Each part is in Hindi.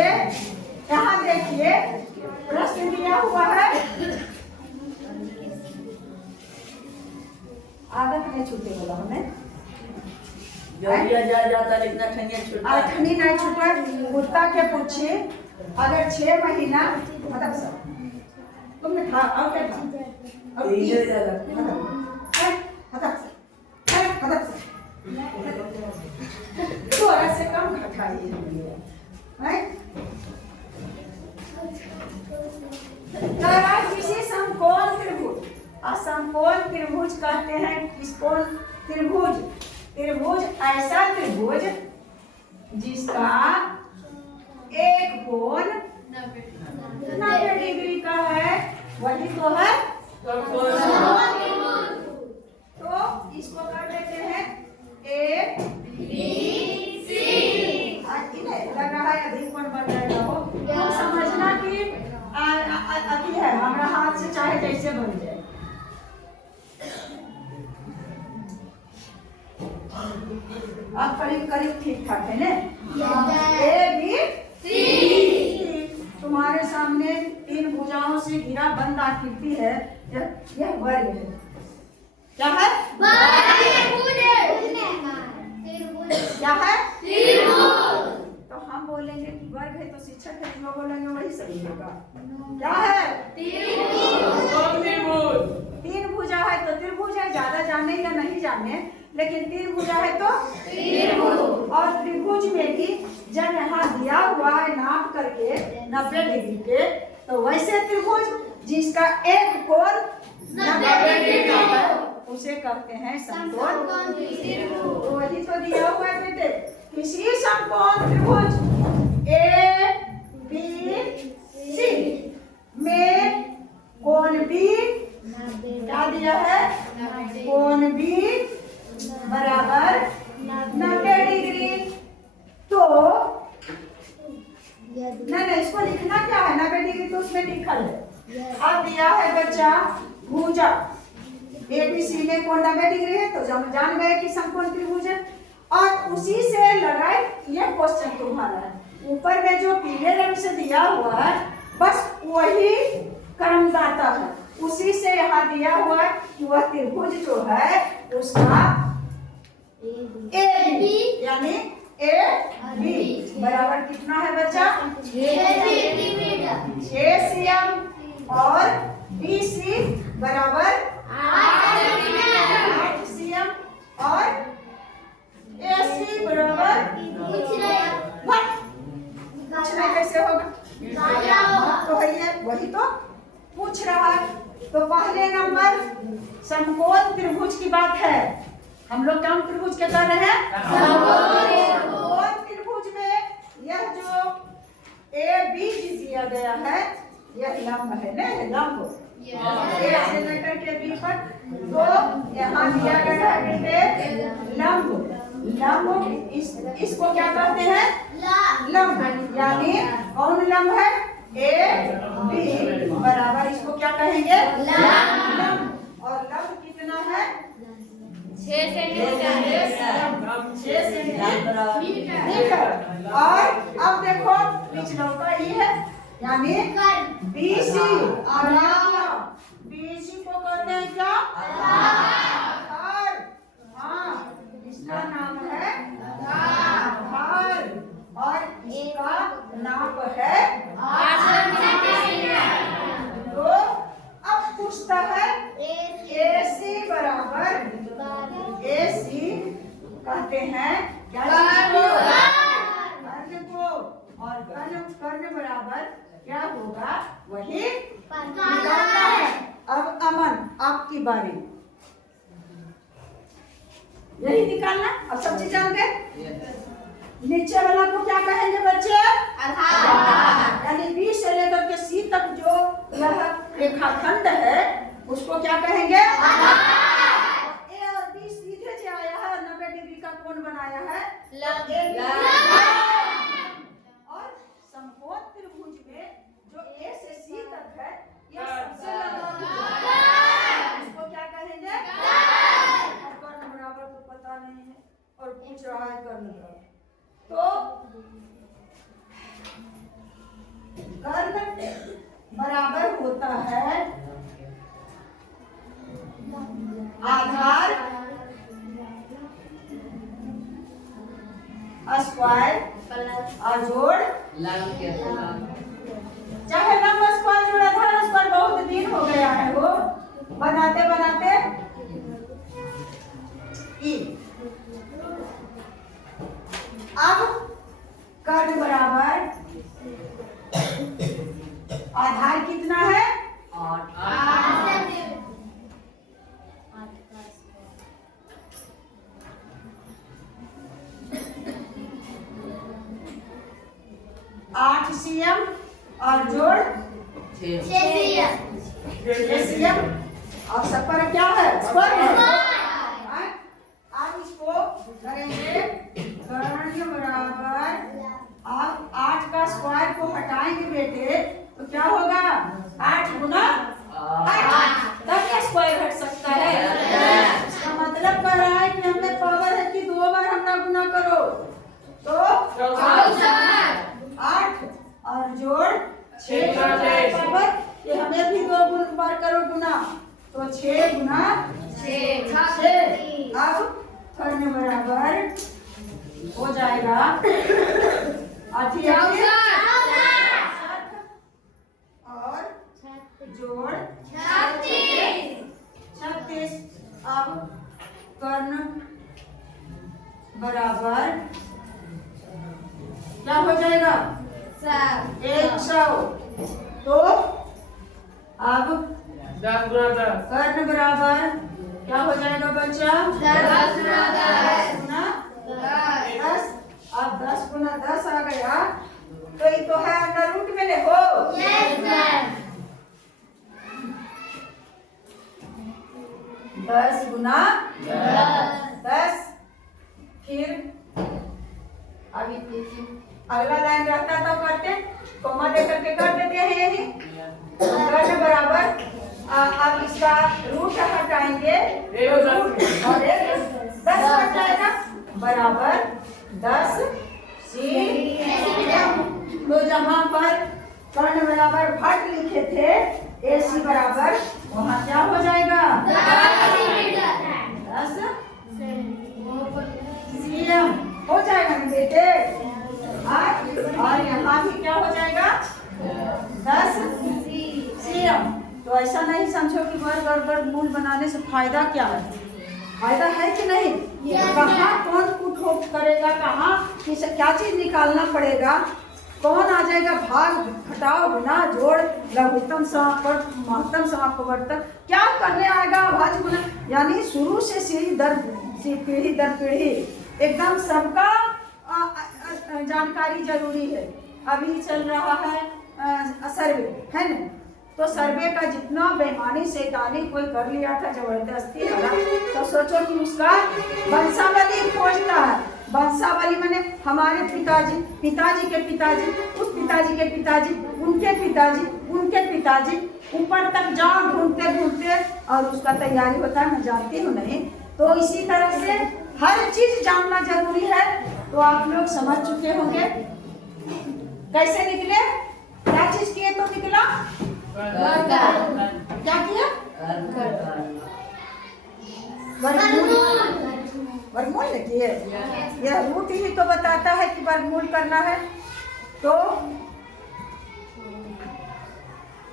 देखिए, यहाँ देखिए प्रश्न दिया हुआ है। आदत नहीं छूटे वाला हमें जाता लिखना ठंडी नहीं छूटे। कुत्ता के पूछे अगर 6 महीना मतलब तुमने खा और क्या खा थोड़ा से कम खाइए। किसी समकोण त्रिभुज, असमकोण त्रिभुज कहते हैं किसको? त्रिभुज। त्रिभुज ऐसा त्रिभुज जिसका एक कोण 90 डिग्री का है, वही तो है। तो इसको कर देते हैं ए बी सी। लग रहा है अधिक कोण बन जाएगा हो, तो समझना कि अति है, हमारा हाथ से चाहे जैसे बन जाए। अब करीब करीब ठीक ठाक है ना। A B C. तुम्हारे सामने 3 भुजाओं से घिरा बंद आकृति है, यह वर्ग है। क्या है? क्या है? तो हम बोलेंगे कि वर्ग है, तो शिक्षक है जो बोलेंगे वही सही होगा। क्या है? 3 भुजा है तो त्रिभुज है। ज्यादा जाने या नहीं जाने, लेकिन 3 भुजा है तो त्रिभुज। और त्रिभुज में भी जब यहाँ दिया हुआ है नाप करके 90 डिग्री के, तो वैसे त्रिभुज जिसका एक कोण 90 डिग्री का है उसे कहते हैं समकोण त्रिभुज। वही तो दिया हुआ है बेटे, किसी समकोण त्रिभुज ए बी सी में कोण बी क्या दिया है? कोण बी बराबर 90 डिग्री। तो नहीं, इसको लिखना क्या है? 90 डिग्री तो उसमें लिखल है। अब दिया है बच्चा भुजा एबीसी में कोण 90 डिग्री है, तो जान गए कि समकोण त्रिभुज है। और उसी से लगाए ये क्वेश्चन तुम्हारा है, ऊपर में जो पीले रंग से दिया हुआ है बस वही क्रमदाता है। उसी से यहाँ दिया हुआ है कि वह त्रिभुज जो है उसका ए बी यानी ए बी बराबर कितना है बच्चा? 6 cm और बी सी बराबर 8 cm और ए सी बराबर पूछना कैसे होगा? तो भैया वही तो पूछ रहा है। तो पहले नंबर समकोण त्रिभुज की बात है। हम लोग कौन त्रिभुज के कर रहे हैं? समकोण त्रिभुज में यह जो ए बी दिया गया है यह लंब है ना, लंब सेंटीमीटर के बी पर। तो यहाँ दिया गया है लंब। लंब इसको क्या कहते हैं? लंब। यानी कौन लंब है? ए बी बराबर इसको क्या कहेंगे? लंब। और लंब कितना है? 6 सेंटीमीटर। और अब देखो पिछलौका ई है यानी बीसी। बीसी को कहते हैं क्या? आधार। हाँ, इसका नाम है आधार और इसका नाप है 8 सेंटीमीटर। तो अब पूछता है AC बराबर, AC कहते हैं क्या? कर्ण को। और कर्ण बराबर क्या होगा वही निकालना है। अब अमन आपकी बारी, यही निकालना। अब सब चीज जान गए। नीचे वाला को क्या कहेंगे बच्चे? आधार। यानी बी से लेकर के सी तक जो यह रेखाखंड है उसको क्या कहेंगे? आधार। ए और बी सीधे जो आया है 90 डिग्री का कोण बनाया है और समकोण त्रिभुज में जो ए से सी तक है यह सबसे लंबा इसको क्या कहेंगे? कर्ण बराबर तो पता नहीं है और पूछ रहा है कर्ण बराबर। तो बराबर होता है आधार स्क्वायर अजोड़ चाहे लंब स्क्वायर जोड़ आधार स्क्वायर बहुत दिन हो गया है वो बनाते बनाते ई। अब कर्ण बराबर आधार कितना है 8 cm और जोड़ 6 cm और सब पर क्या है स्क्वायर है। अब इसको करेंगे कर्ण बराबर आप 8 का स्क्वायर को हटाएंगे बेटे तो क्या होगा 8 गुना 8 तब क्या स्क्वायर हट सकता है। इसका मतलब कर रहा है कि हमें पावर है कि 2 बार हम गुना करो तो 8 और जोड़ 6 पावर ये हमें भी 2 बार करो गुना तो 6 गुना 6। अब कर्ण बराबर हो जाएगा और जोड़ 36। अब कर्ण बराबर क्या हो जाएगा 100। तो अब 10 गुना 10 कर्ण बराबर क्या हो जाएगा बच्चा 10 गुना 10। अब 10 गुना 10 आ गया तो ये तो है अंडर रूट में लिखो। 10 गुना 10। फिर अभी अगला लाइन रहता तो करते कोमा दे करके कर देते हैं यही कर्ण बराबर अब इसका रूट हटाएंगे और 10 हट जाएगा बराबर 10 cm। तो जहाँ पर कर्ण बराबर भट लिखे थे AC बराबर वहाँ क्या हो जाएगा 10 cm हो जाएगा ना बेटे। और यहाँ भी क्या हो जाएगा 10 cm। तो ऐसा नहीं समझो कि वर्ग मूल बनाने से फायदा क्या है, फायदा है कि नहीं। कहाँ कौन कुछ करेगा कहाँ क्या चीज निकालना पड़ेगा कौन आ जाएगा भाग घटाओ गुना जोड़ लघुत्तम समापवर्त महत्तम समापवर्तक क्या करने आएगा भाज गुना। यानी शुरू से पीढ़ी दर पीढ़ी एकदम सबका जानकारी जरूरी है। अभी चल रहा है सर्वे है ना तो सर्वे का जितना बेईमानी शैतानी कोई कर लिया था जबरदस्ती वाला तो सोचो कि उसका वंशावली खोजता है। वंशावली माने हमारे पिताजी पिताजी के पिताजी उस पिताजी के पिताजी उनके पिताजी ऊपर तक जाओ ढूंढते ढूंढते और उसका तैयारी होता है। मैं जानती हूँ नहीं तो इसी तरह से हर चीज जानना जरूरी है। तो आप लोग समझ चुके होंगे कैसे निकले क्या चीज किए तो निकला क्या किया वर्गमूल किए। यह रूट ही तो बताता है कि वर्गमूल करना है। तो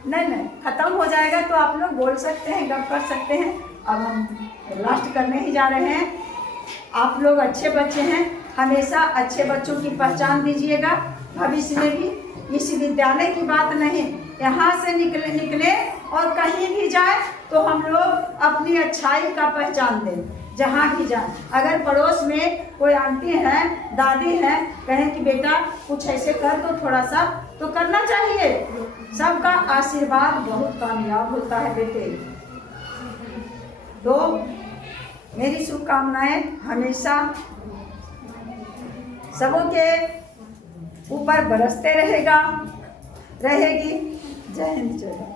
नहीं खत्म हो जाएगा तो आप लोग बोल सकते हैं गप कर सकते हैं। अब हम लास्ट करने ही जा रहे हैं। आप लोग अच्छे बच्चे हैं हमेशा अच्छे बच्चों की पहचान दीजिएगा भविष्य में भी। इस विद्यालय की बात नहीं यहाँ से निकले और कहीं भी जाए तो हम लोग अपनी अच्छाई का पहचान दें जहाँ भी जाए। अगर पड़ोस में कोई आंटी हैं दादी हैं कहें कि बेटा कुछ ऐसे कर दो थोड़ा सा तो करना चाहिए। सबका आशीर्वाद बहुत कामयाब होता है बेटे। तो मेरी शुभकामनाएं हमेशा सबों के ऊपर बरसते रहेगी। जय हिंद जय भारत।